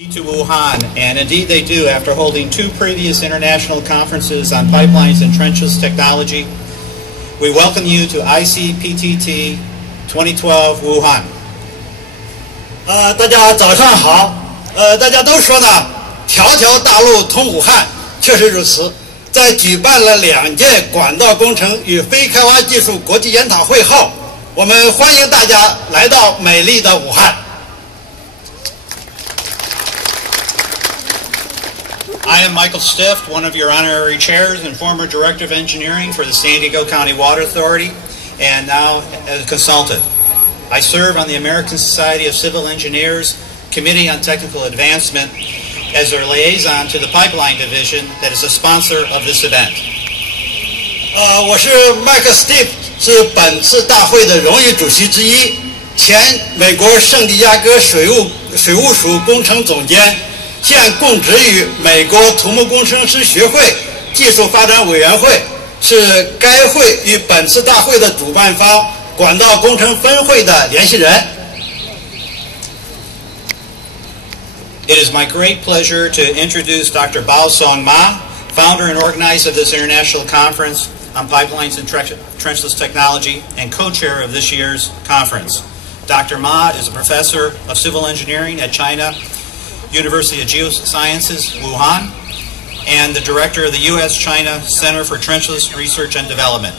To Wuhan, and indeed they do after holding two previous international conferences on pipelines and trenchless technology. We welcome you to ICPTT-2012 Wuhan. 大家早上好。大家都说呢，条条大路通武汉，确实如此。在举办了2届管道工程与非开挖技术国际研讨会后，我们欢迎大家来到美丽的武汉。 I am Michael Stift, one of your honorary chairs and former director of engineering for the San Diego County Water Authority, and now as a consultant. I serve on the American Society of Civil Engineers Committee on Technical Advancement as their liaison to the Pipeline Division that is a sponsor of this event. 我是 Michael Stift， 是本次大会的荣誉主席之一，前美国圣地亚哥水务署工程总监。 现供职于美国土木工程师学会技术发展委员会，是该会与本次大会的主办方管道工程分会的联系人。It is my great pleasure to introduce Dr. Bao-Song Ma, founder and organizer of this international conference on pipelines and trenchless technology and co-chair of this year's conference. Dr. Ma is a professor of civil engineering at China University of Geosciences, Wuhan, and the director of the U.S.-China Center for Trenchless Research and Development.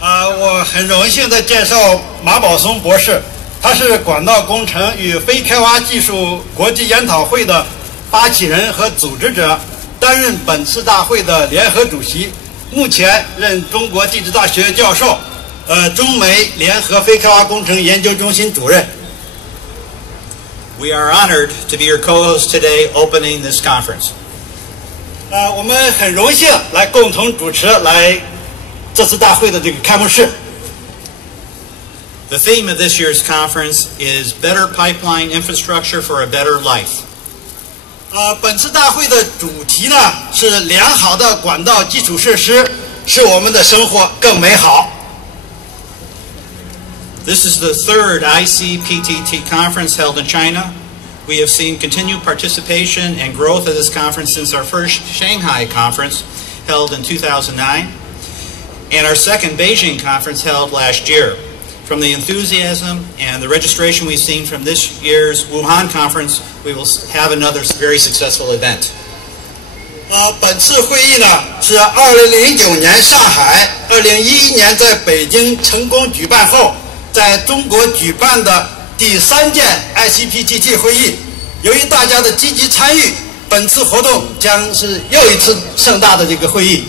我很荣幸地介绍马宝松博士，他是管道工程与非开挖技术国际研讨会的发起人和组织者，担任本次大会的联合主席，目前任中国地质大学教授，中美联合非开挖工程研究中心主任。 We are honored to be your co-host today opening this conference. 我们很荣幸来共同主持这次大会的这个开幕式。 The theme of this year's conference is Better Pipeline Infrastructure for a Better Life. 本次大会的主题呢是良好的管道基础设施，使我们的生活更美好。 This is the third ICPTT conference held in China. We have seen continued participation and growth of this conference since our first Shanghai conference held in 2009 and our second Beijing conference held last year. From the enthusiasm and the registration we've seen from this year's Wuhan conference, we will have another very successful event. 本次会议呢是2009年上海，2011年在北京成功举办后。 在中国举办的第3届 ICPTT 会议，由于大家的积极参与，本次活动将是又一次盛大的这个会议。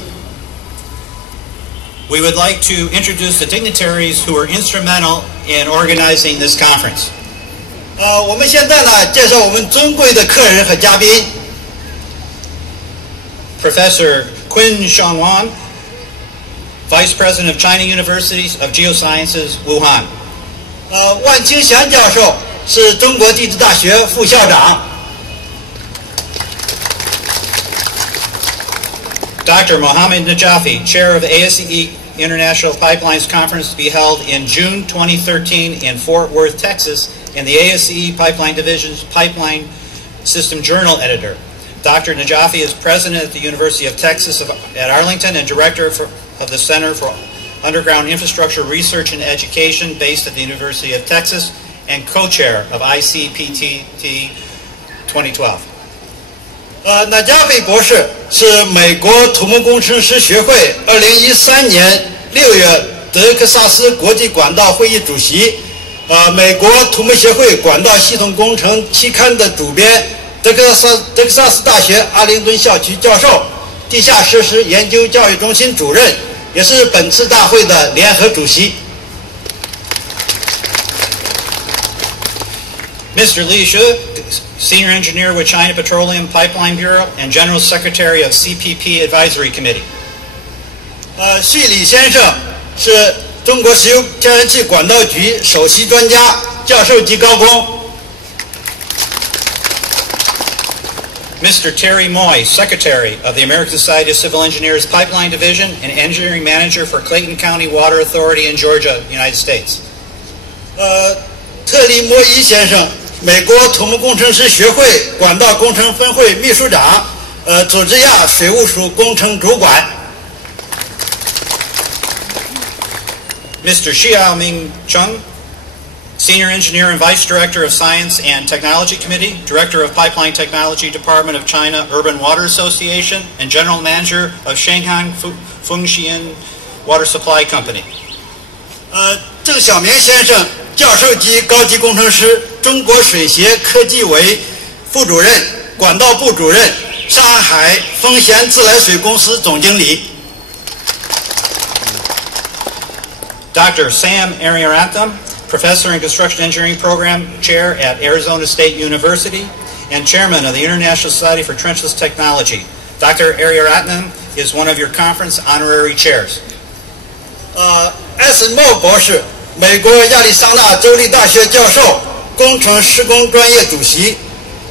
We would like to introduce the dignitaries who were instrumental in organizing this conference. 我们现在呢介绍我们尊贵的客人和嘉宾。Professor Qin Shangwan, Vice President of China University of Geosciences, Wuhan. 万清祥教授是中国地质大学副校长。Dr. Mohammed Najafi, Chair of the ASCE International Pipelines Conference to be held in June 2013 in Fort Worth, Texas, and the ASCE Pipeline Division's Pipeline System Journal Editor. Dr. Najafi is President at the University of Texas at Arlington and Director of the Center for Underground Infrastructure Research and Education based at the University of Texas and co-chair of ICPTT-2012. Najafi 博士是美国土木工程师学会2013年6月德克萨斯国际管道会议主席，美国土木协会管道系统工程期刊的主编，德克萨斯大学阿灵顿校区教授，地下设施研究教育中心主任。 也是本次大会的联合主席。Mr. Li Shu, Senior Engineer with China Petroleum Pipeline Bureau and General Secretary of CPP Advisory Committee. 徐李先生是中国石油天然气管道局首席专家、教授级高工。 Mr. Terry Moy, Secretary of the American Society of Civil Engineers Pipeline Division and Engineering Manager for Clayton County Water Authority in Georgia, United States. 特里莫伊先生美国土木工程师学会管道工程分会秘书长，佐治亚水务署工程主管。Mr. Xiaoming Chung, Senior Engineer and Vice Director of Science and Technology Committee, Director of Pipeline Technology Department of China Urban Water Association, and General Manager of Shanghai Fengxian Water Supply Company. 郑晓明先生，教授级高级工程师，中国水协科技委副主任、管道部主任，上海丰贤自来水公司总经理。Dr. Sam Ariaratham, Professor in Construction Engineering Program Chair at Arizona State University and Chairman of the International Society for Trenchless Technology. Dr. Ariaratham is one of your conference honorary chairs. 艾森莫博士，美国亚利桑那州立大学教授，工程施工专业主席，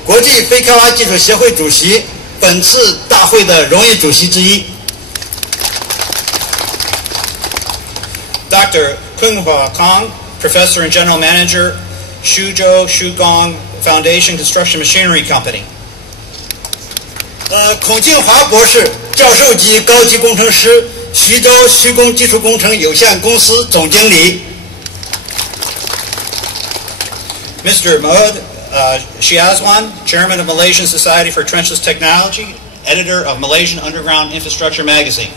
国际非开发技术协会主席，本次大会的荣誉主席之一。Dr. Kunghua Kong, Professor and General Manager, Shuzhou Shugong Foundation Construction Machinery Company. 孔庆华博士，教授级高级工程师，徐州徐工技术工程有限公司总经理。Mr. Mohd Shiazwan, Chairman of Malaysian Society for Trenchless Technology, Editor of Malaysian Underground Infrastructure Magazine.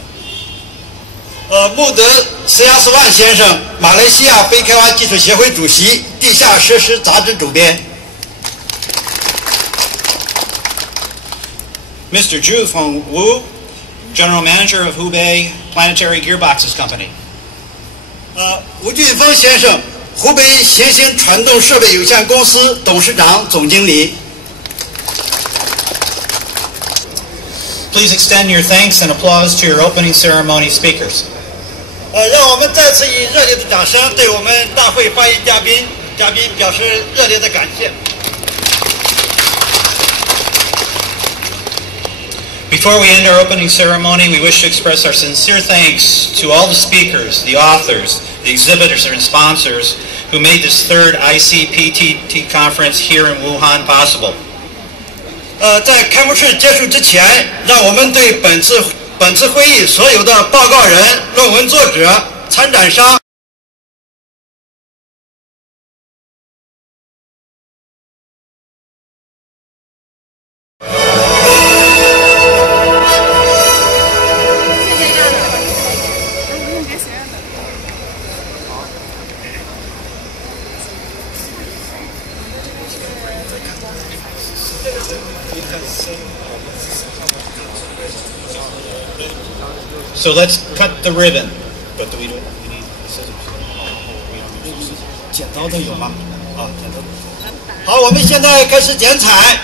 穆德斯亚斯万先生，马来西亚非开发技术协会主席，地下设施杂志主编。Mr. Zhu Fengwu, General Manager of Hubei Planetary Gearboxes Company. 吴俊峰先生，湖北咸兴传动设备有限公司董事长、总经理。Please extend your thanks and applause to your opening ceremony speakers. 让我们再次以热烈的掌声对我们大会发言嘉宾表示热烈的感谢。Before we end our opening ceremony, we wish to express our sincere thanks to all the speakers, the authors, the exhibitors, and sponsors who made this third ICPTT conference here in Wuhan possible. 在开幕式结束之前，让我们对本次会议所有的报告人、论文作者、参展商。So let's cut the ribbon. What do we do? 剪刀都有吗？啊，剪刀。好，我们现在开始剪彩。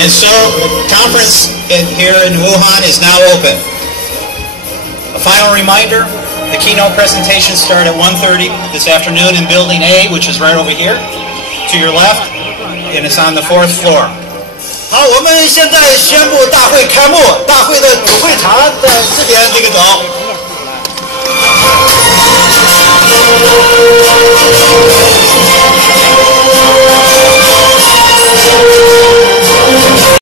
And so the conference here in Wuhan is now open. A final reminder, the keynote presentations start at 1:30 this afternoon in Building A, which is right over here to your left, and it's on the 4th floor. 好，我们现在宣布大会开幕，大会的主会场在这边这个走。